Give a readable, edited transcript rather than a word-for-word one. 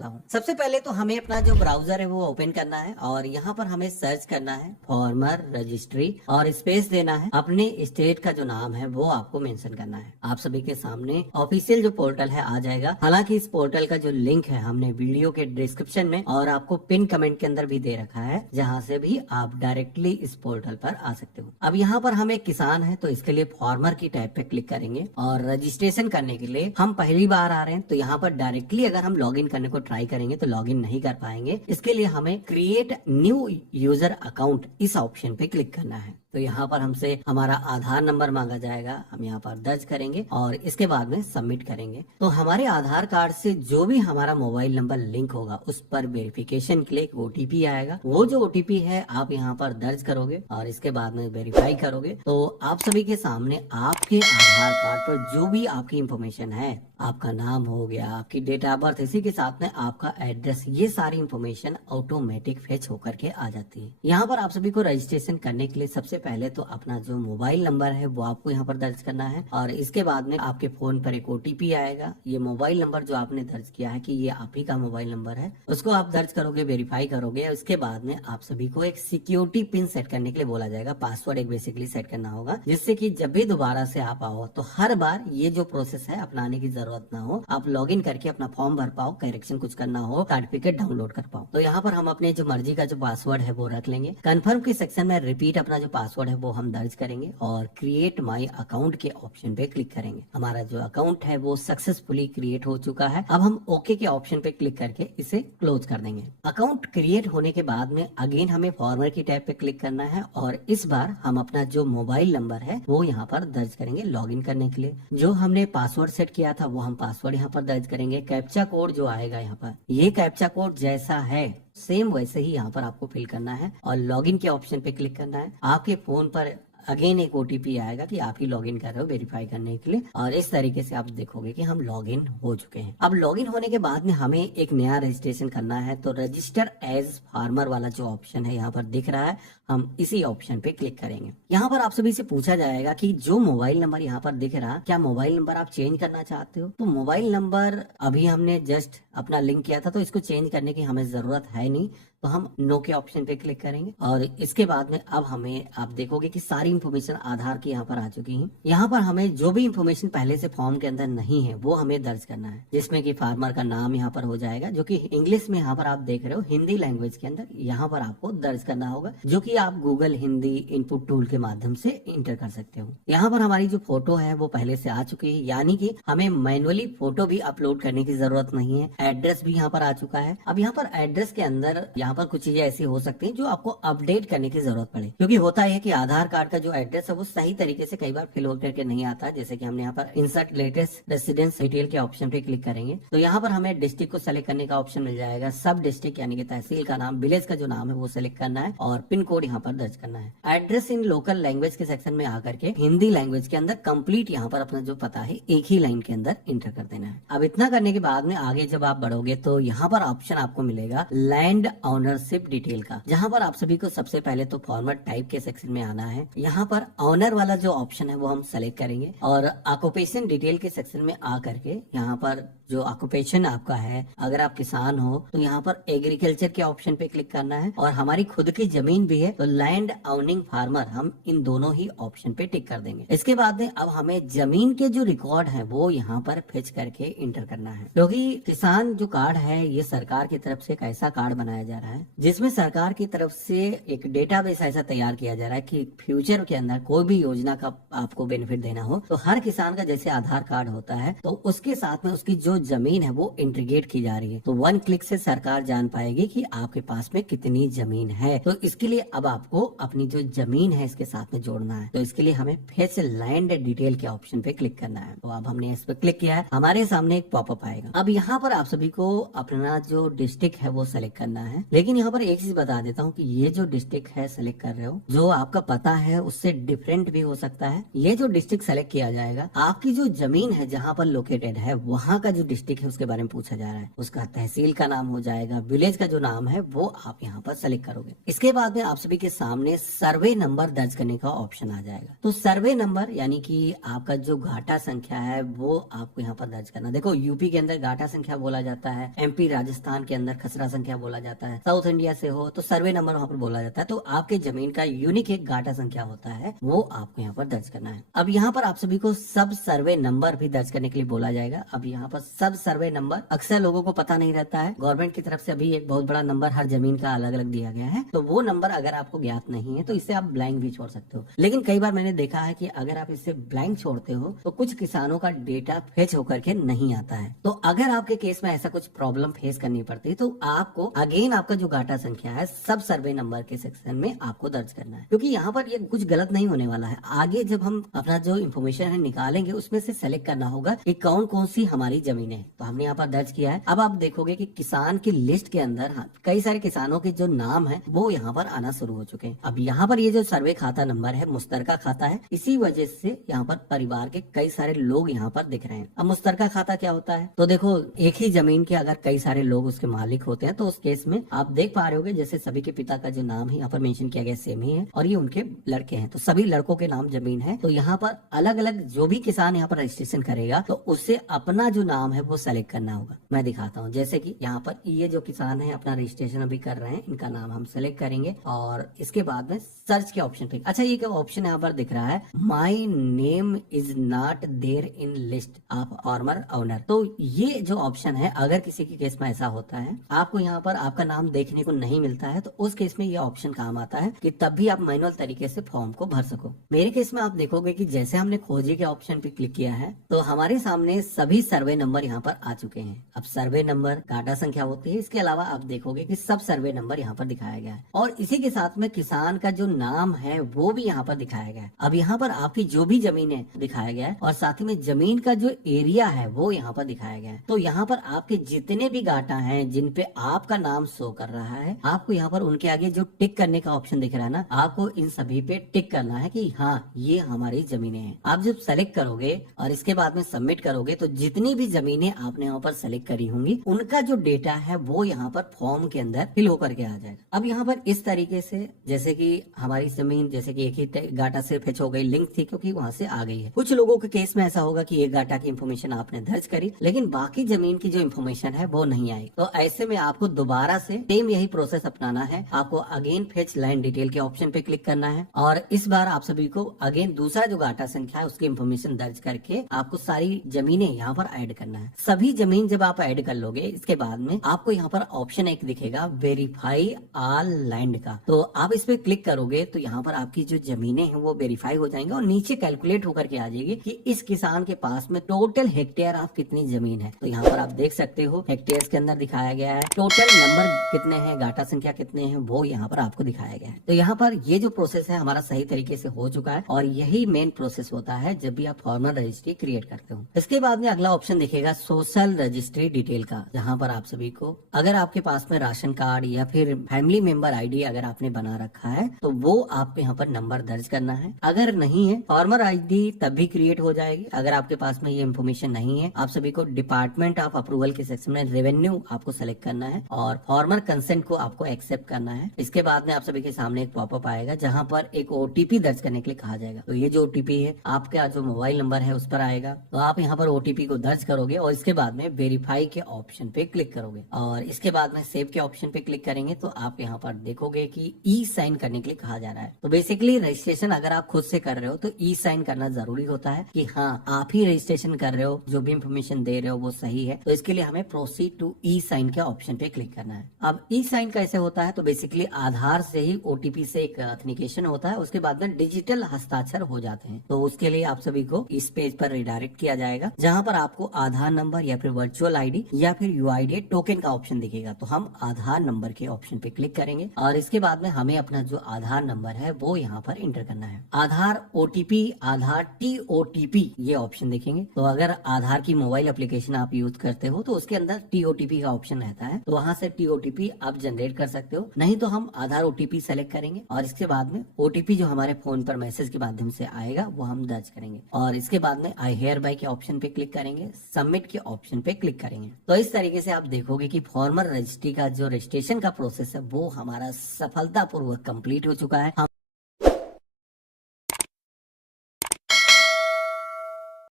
वाला हूँ। सबसे पहले तो हमें अपना जो ब्राउजर है वो ओपन करना है और यहाँ पर हमें सर्च करना है फॉर्मर रजिस्ट्री और स्पेस देना है। अपने स्टेट का जो नाम है वो आपको मेंशन करना है। आप सभी के सामने ऑफिशियल जो पोर्टल है आ जाएगा। हालांकि इस पोर्टल का जो लिंक है हमने वीडियो के डिस्क्रिप्शन में और आपको पिन कमेंट के अंदर भी दे रखा है, जहाँ से भी आप डायरेक्टली इस पोर्टल पर आ सकते हो। अब यहाँ पर हम एक किसान है तो इसके लिए फॉर्मर की टैब पे क्लिक करेंगे और रजिस्ट्रेशन करने के लिए हम पहली बार आ रहे हैं तो यहाँ पर डायरेक्टली अगर हम लॉगिन करने को ट्राई करेंगे तो लॉगिन नहीं कर पाएंगे। इसके लिए हमें क्रिएट न्यू यूजर अकाउंट इस ऑप्शन पे क्लिक करना है। तो यहाँ पर हमसे हमारा आधार नंबर मांगा जाएगा, हम यहाँ पर दर्ज करेंगे और इसके बाद में सबमिट करेंगे। तो हमारे आधार कार्ड से जो भी हमारा मोबाइल नंबर लिंक होगा उस पर वेरिफिकेशन के लिए एक ओटीपी आएगा। वो जो ओटीपी है आप यहाँ पर दर्ज करोगे और इसके बाद में वेरीफाई करोगे। तो आप सभी के सामने आपके आधार कार्ड पर जो भी आपकी इंफॉर्मेशन है, आपका नाम हो गया, आपकी डेट ऑफ बर्थ, इसी के साथ में आपका एड्रेस, ये सारी इंफॉर्मेशन ऑटोमेटिक फेच होकर के आ जाती है। यहाँ पर आप सभी को रजिस्ट्रेशन करने के लिए सबसे पहले तो अपना जो मोबाइल नंबर है वो आपको यहाँ पर दर्ज करना है और इसके बाद में आपके फोन पर एक ओटीपी आएगा। ये मोबाइल नंबर जो आपने दर्ज किया है कि ये आप ही का मोबाइल नंबर है, उसको आप दर्ज करोगे, वेरीफाई करोगे। उसके बाद में आप सभी को एक सिक्योरिटी पिन सेट करने के लिए बोला जाएगा। पासवर्ड एक बेसिकली सेट करना होगा, जिससे कि जब भी दोबारा से आप आओ तो हर बार ये जो प्रोसेस है अपनाने की जरूरत ना हो। आप लॉगिन करके अपना फॉर्म भर पाओ, करेक्शन कुछ करना हो, सर्टिफिकेट डाउनलोड कर पाओ। तो यहाँ पर हम अपने जो मर्जी का जो पासवर्ड है वो रख लेंगे। कंफर्म के सेक्शन में रिपीट अपना जो पासवर्ड है वो हम दर्ज करेंगे और क्रिएट माई अकाउंट के ऑप्शन पे क्लिक करेंगे। हमारा जो अकाउंट है वो सक्सेसफुली क्रिएट हो चुका है। अब हम ओके के ऑप्शन पे क्लिक करके इसे क्लोज कर देंगे। अकाउंट क्रिएट होने के बाद में अगेन हमें फॉर्मर की टैब पे क्लिक करना है और इस बार हम अपना जो मोबाइल नंबर है वो यहाँ पर दर्ज करेंगे लॉगिन करने के लिए। जो हमने पासवर्ड सेट किया था वो हम पासवर्ड यहाँ पर दर्ज करेंगे। कैप्चा कोड जो आएगा यहाँ पर, ये कैप्चा कोड जैसा है सेम वैसे ही यहाँ पर आपको फिल करना है और लॉगिन के ऑप्शन पे क्लिक करना है। आपके फोन पर अगेन एक ओटीपी आएगा कि आप ही लॉगिन कर रहे हो वेरीफाई करने के लिए और इस तरीके से आप देखोगे कि हम लॉगिन हो चुके हैं। अब लॉगिन होने के बाद में हमें एक नया रजिस्ट्रेशन करना है तो रजिस्टर एज फार्मर वाला जो ऑप्शन है यहाँ पर दिख रहा है, हम इसी ऑप्शन पे क्लिक करेंगे। यहाँ पर आप सभी से पूछा जाएगा कि जो मोबाइल नंबर यहाँ पर दिख रहा, क्या मोबाइल नंबर आप चेंज करना चाहते हो? तो मोबाइल नंबर अभी हमने जस्ट अपना लिंक किया था तो इसको चेंज करने की हमें जरूरत है नहीं, तो हम नो के ऑप्शन पे क्लिक करेंगे और इसके बाद में अब हमें आप देखोगे कि सारी इंफॉर्मेशन आधार की यहाँ पर आ चुकी है। यहाँ पर हमें जो भी इंफॉर्मेशन पहले से फॉर्म के अंदर नहीं है वो हमें दर्ज करना है, जिसमें कि फार्मर का नाम यहाँ पर हो जाएगा, जो कि इंग्लिश में यहाँ पर आप देख रहे हो, हिंदी लैंग्वेज के अंदर यहाँ पर आपको दर्ज करना होगा, जो कि आप गूगल हिंदी इनपुट टूल के माध्यम से इंटर कर सकते हो। यहाँ पर हमारी जो फोटो है वो पहले से आ चुकी है, यानी कि हमें मैनुअली फोटो भी अपलोड करने की जरूरत नहीं है। एड्रेस भी यहाँ पर आ चुका है। अब यहाँ पर एड्रेस के अंदर यहाँ पर कुछ चीजें ऐसी हो सकती हैं जो आपको अपडेट करने की जरूरत पड़े, क्योंकि होता है कि आधार कार्ड का जो एड्रेस है वो सही तरीके से कई बार फिल होकर के नहीं आता। जैसे कि हमने यहाँ पर इंसर्ट लेटेस्ट रेसिडेंस डिटेल के ऑप्शन पे क्लिक करेंगे तो यहाँ पर हमें डिस्ट्रिक्ट को सेलेक्ट करने का ऑप्शन मिल जाएगा। सब डिस्ट्रिक्ट यानी कि तहसील का नाम, विलेज का जो नाम है वो सिलेक्ट करना है और पिन कोड यहाँ पर दर्ज करना है। एड्रेस इन लोकल लैंग्वेज के सेक्शन में आकर के हिंदी लैंग्वेज के अंदर कंप्लीट यहाँ पर अपना जो पता है एक ही लाइन के अंदर इंटर कर देना है। अब इतना करने के बाद में आगे जब आप बढ़ोगे तो यहाँ पर ऑप्शन आपको मिलेगा लैंड ऑनरशिप डिटेल का, जहाँ पर आप सभी को सबसे पहले तो फॉर्मेट टाइप के सेक्शन में आना है। यहाँ पर ऑनर वाला जो ऑप्शन है वो हम सेलेक्ट करेंगे और ऑक्यूपेशन डिटेल के सेक्शन में आ करके यहाँ पर जो ऑक्यूपेशन आपका है, अगर आप किसान हो तो यहाँ पर एग्रीकल्चर के ऑप्शन पे क्लिक करना है और हमारी खुद की जमीन भी है तो लैंड ओनिंग फार्मर, हम इन दोनों ही ऑप्शन पे टिक कर देंगे। इसके बाद में अब हमें जमीन के जो रिकॉर्ड है वो यहाँ पर फेच करके इंटर करना है, क्योंकि किसान जो कार्ड है ये सरकार की तरफ से एक ऐसा कार्ड बनाया जा रहा है जिसमें सरकार की तरफ से एक डेटाबेस ऐसा तैयार किया जा रहा है कि फ्यूचर के अंदर कोई भी योजना का आपको बेनिफिट देना हो तो हर किसान का जैसे आधार कार्ड होता है तो उसके साथ में उसकी जो जमीन है वो इंटीग्रेट की जा रही है। तो वन क्लिक से सरकार जान पाएगी कि आपके पास में कितनी जमीन है। तो इसके लिए अब आपको अपनी जो जमीन है इसके साथ में जोड़ना है। तो इसके लिए हमें फिर से लैंड डिटेल के ऑप्शन पे क्लिक करना है। तो अब हमने इस पे क्लिक किया है, हमारे सामने एक पॉपअप आएगा। अब यहाँ पर आप सभी को अपना जो डिस्ट्रिक्ट है वो सेलेक्ट करना है, लेकिन यहाँ पर एक चीज बता देता हूँ कि ये जो डिस्ट्रिक्ट है सेलेक्ट कर रहे हो, जो आपका पता है उससे डिफरेंट भी हो सकता है। ये जो डिस्ट्रिक्ट सेलेक्ट किया जाएगा, आपकी जो जमीन है जहाँ पर लोकेटेड है वहाँ का जो डिस्ट्रिक्ट है उसके बारे में पूछा जा रहा है, उसका तहसील का नाम हो जाएगा, विलेज का जो नाम है वो आप यहाँ पर सेलेक्ट करोगे। इसके बाद में आप सभी के सामने सर्वे नंबर दर्ज करने का ऑप्शन आ जाएगा। तो सर्वे नंबर यानी कि आपका जो घाटा संख्या है वो आपको यहाँ पर दर्ज करना। देखो यूपी के अंदर घाटा संख्या बोला जाता है, एमपी राजस्थान के अंदर खसरा संख्या बोला जाता है, साउथ इंडिया से हो तो सर्वे नंबर वहाँ पर बोला जाता है। तो आपके जमीन का यूनिक एक घाटा संख्या होता है वो आपको यहाँ पर दर्ज करना है। अब यहाँ पर आप सभी को सब सर्वे नंबर भी दर्ज करने के लिए बोला जाएगा। अब यहाँ पर सब सर्वे नंबर अक्सर लोगों को पता नहीं रहता है, गवर्नमेंट की तरफ से अभी एक बहुत बड़ा नंबर हर जमीन का अलग अलग दिया गया है, तो वो नंबर अगर आपको ज्ञात नहीं है तो इसे आप ब्लैंक भी छोड़ सकते हो। लेकिन कई बार मैंने देखा है कि अगर आप इसे ब्लैंक छोड़ते हो तो कुछ किसानों का डेटा फेच होकर के नहीं आता है। तो अगर आपके केस में ऐसा कुछ प्रॉब्लम फेस करनी पड़ती है तो आपको अगेन आपका जो घाटा संख्या है सब सर्वे नंबर के सेक्शन में आपको दर्ज करना है, क्योंकि यहाँ पर ये कुछ गलत नहीं होने वाला है। आगे जब हम अपना जो इन्फॉर्मेशन है निकालेंगे उसमें से सेलेक्ट करना होगा कि कौन कौन सी हमारी जमीनें हैं। तो हमने यहाँ पर दर्ज किया है। अब आप देखोगे कि किसान की लिस्ट के अंदर कई सारे किसानों के जो नाम है वो यहाँ पर आना शुरू हो चुके हैं। अब यहाँ पर ये जो सर्वे खाता नंबर है मुश्तरका खाता है, इसी वजह से यहाँ पर परिवार के कई सारे लोग यहाँ पर दिख रहे हैं। अब मुश्तरका खाता क्या होता है, तो देखो एक ही जमीन के अगर कई सारे लोग उसके मालिक होते हैं तो उस केस में आप देख पा रहे होगे जैसे सभी के पिता का जो नाम है यहाँ पर मेंशन किया गया सेम ही है और ये उनके लड़के हैं, तो सभी लड़कों के नाम जमीन है। तो यहाँ पर अलग अलग जो भी किसान यहाँ पर रजिस्ट्रेशन करेगा तो उससे अपना जो नाम है वो सेलेक्ट करना होगा। मैं दिखाता हूँ, जैसे कि यहाँ पर ये जो किसान है अपना रजिस्ट्रेशन अभी कर रहे हैं, इनका नाम हम सेलेक्ट करेंगे और इसके बाद में सर्च के ऑप्शन पे, अच्छा ये ऑप्शन यहाँ पर दिख रहा है my name is not there in list of farmer owner. तो ये जो ऑप्शन है अगर किसी के केस में ऐसा होता है आपको यहाँ पर आपका नाम देखने को नहीं मिलता है तो उस केस में ये ऑप्शन काम आता है कि तब भी आप मैनुअल तरीके से फॉर्म को भर सको। मेरे केस में आप देखोगे कि जैसे हमने खोजी के ऑप्शन पे क्लिक किया है तो हमारे सामने सभी सर्वे नंबर यहाँ पर आ चुके हैं। अब सर्वे नंबर घाटा संख्या होती है, इसके अलावा आप देखोगे कि सब सर्वे नंबर यहाँ पर दिखाया गया है और इसी के साथ में किसान का जो नाम है वो भी यहाँ पर दिखाया गया है। अब यहाँ पर आपकी जो भी जमीन है दिखाया गया है और साथ ही में जमीन का जो एरिया है वो यहाँ पर दिखाया गया है। तो यहाँ पर आपके जितने भी घाटा हैं जिन पे आपका नाम शो कर रहा है आपको यहाँ पर उनके आगे जो टिक करने का ऑप्शन दिख रहा है ना, आपको इन सभी पे टिक करना है कि हाँ ये हमारी जमीनें हैं। आप जब सेलेक्ट करोगे और इसके बाद में सबमिट करोगे तो जितनी भी जमीनें आपने यहाँ पर सेलेक्ट करी होंगी उनका जो डेटा है वो यहाँ पर फॉर्म के अंदर फिल होकर के आ जाएगा। अब यहाँ पर इस तरीके से जैसे कि हमारी जमीन जैसे कि एक ही घाटा से फेच हो गई, लिंक थी क्योंकि वहाँ से आ गई है। कुछ लोगों के केस में ऐसा होगा कि एक घाटा की इन्फॉर्मेशन आपने दर्ज करी लेकिन बाकी जमीन की जो इन्फॉर्मेशन है वो नहीं आई, तो ऐसे में आपको दोबारा से सेम यही प्रोसेस अपनाना है। आपको अगेन फेच लैंड डिटेल के ऑप्शन पे क्लिक करना है और इस बार आप सभी को अगेन दूसरा जो घाटा संख्या है उसकी इन्फॉर्मेशन दर्ज करके आपको सारी जमीनें यहाँ पर ऐड करना है। सभी जमीन जब आप ऐड कर लोगे इसके बाद में आपको यहाँ पर ऑप्शन एक दिखेगा वेरीफाई ऑल लैंड का, तो आप इस पे क्लिक करोगे तो यहाँ पर आपकी जो जमीनें हैं वो वेरीफाई हो जाएंगे और नीचे कैलकुलेट होकर के आ जाएगी कि इस किसान के पास में टोटल हेक्टेयर ऑफ कितनी जमीन है। तो यहाँ पर आप देख सकते हो हेक्टेयर के अंदर दिखाया गया है, टोटल नंबर कितने हैं, घाटा संख्या कितने हैं वो यहाँ पर आपको दिखाया गया है। तो यहाँ पर ये जो प्रोसेस है हमारा सही तरीके से हो चुका है और यही मेन प्रोसेस होता है जब भी आप फार्मर रजिस्ट्री क्रिएट करते हो। इसके बाद में अगला ऑप्शन दिखेगा सोशल रजिस्ट्री डिटेल का, जहाँ पर आप सभी को अगर आपके पास में राशन कार्ड या फिर फैमिली मेंबर आईडी अगर आपने बना रखा है तो वो आपको यहाँ पर नंबर दर्ज करना है। अगर नहीं है फार्मर आईडी तब भी क्रिएट हो जाएगी। अगर आपके पास में ये इन्फॉर्मेशन नहीं है आप सभी को डिपार्टमेंट ऑफ अप्रूवल के सेक्शन में रेवेन्यू आपको सेलेक्ट करना है और फार्मर कंसेंट को आपको एक्सेप्ट करना है। इसके बाद में आप सभी के सामने एक पॉपअप आएगा जहाँ पर एक ओटीपी दर्ज करने के लिए कहा जाएगा। तो ये जो ओटीपी है आपका जो मोबाइल नंबर है उस पर आएगा, तो आप यहाँ पर ओटीपी को दर्ज करोगे और इसके बाद में वेरीफाई के ऑप्शन पे क्लिक करोगे और इसके बाद में सेव के ऑप्शन पे क्लिक करेंगे तो आप यहाँ पर देखोगे कि ई साइन करने के लिए कहा जा रहा है। तो बेसिकली रजिस्ट्रेशन अगर आप खुद से कर रहे हो तो ई साइन करना जरूरी होता है कि हाँ आप ही रजिस्ट्रेशन कर रहे हो, जो भी इंफॉर्मेशन दे रहे हो वो सही है। तो इसके लिए हमें प्रोसीड टू ई साइन के ऑप्शन पे क्लिक करना है। अब ई साइन कैसे होता है, तो बेसिकली आधार से ही ओटीपी से एक ऑथेंटिकेशन होता है, उसके बाद में डिजिटल हस्ताक्षर हो जाते हैं। तो उसके लिए आप सभी को इस पेज पर रिडायरेक्ट किया जाएगा जहाँ पर आपको आधार नंबर या फिर वर्चुअल आईडी या फिर यूआईडी टोकन का ऑप्शन दिखेगा। तो हम आधार नंबर के ऑप्शन पे क्लिक करेंगे और इसके बाद में हमें अपना जो आधार नंबर है वो यहाँ पर इंटर करना है। आधार ओटीपी, आधार टीओटीपी ये ऑप्शन देखेंगे। तो अगर आधार की मोबाइल एप्लीकेशन आप यूज करते हो तो उसके अंदर टीओटीपी का ऑप्शन रहता है, तो वहां से टीओटीपी आप जनरेट कर सकते हो। नहीं तो हम आधार ओटीपी सेलेक्ट करेंगे और इसके बाद में ओटीपी जो हमारे फोन पर मैसेज के माध्यम से आएगा वो हम दर्ज करेंगे और इसके बाद में आई हेयर बाय के ऑप्शन पे क्लिक करेंगे, सबमिट सबमिट के ऑप्शन पे क्लिक करेंगे तो इस तरीके से आप देखोगे कि फॉर्मर रजिस्ट्री का जो रजिस्ट्रेशन का प्रोसेस है वो हमारा सफलतापूर्वक कंप्लीट हो चुका है।